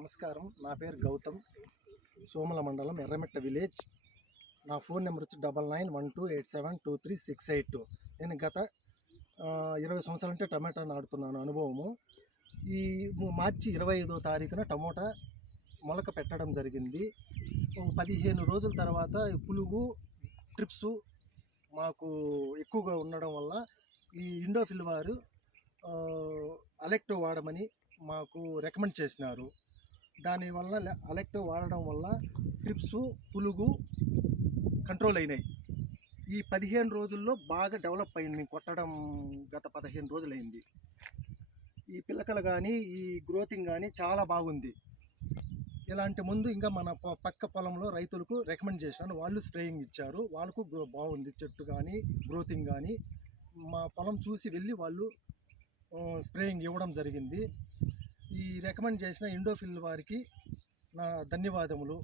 నమస్కారం. నా పేరు గౌతమ్. సోమల మండలం ఎర్రమిట్ట విలేజ్. నా ఫోన్ నెంబర్ వచ్చి 9912872368. నేను గత 20 సంవత్సరాల అంటే టమాటా నాటుతున్నాను అనుభవము. ఈ మార్చి 25వ తారీఖున టమోటా మొలక పెట్టడం జరిగింది. 15 రోజుల తర్వాత పులుగు ట్రిప్స్ మాకు ఎక్కువగా ఉండడం వల్ల ఈ ఇండోఫిల్ వారు అలెక్టో వాడమని మాకు రికమెండ్ చేసినారు. దానివల్ల అలెక్టో వాడడం వల్ల ట్రిప్స్ పులుగు కంట్రోల్ అయినాయి. ఈ 15 రోజుల్లో బాగా డెవలప్ అయింది. మేము కొట్టడం గత 15 రోజులైంది. ఈ పిల్లకలు కానీ ఈ గ్రోతింగ్ కానీ చాలా బాగుంది. ఇలాంటి ముందు ఇంకా మన పక్క పొలంలో రైతులకు రికమెండ్ చేసినాను. వాళ్ళు స్ప్రేయింగ్ ఇచ్చారు. వాళ్ళకు బాగుంది చెట్టు కానీ గ్రోతింగ్ కానీ. మా పొలం చూసి వెళ్ళి వాళ్ళు స్ప్రేయింగ్ ఇవ్వడం జరిగింది. ఈ రికమెండ్ చేసిన ఇండోఫిల్ వారికి నా ధన్యవాదములు.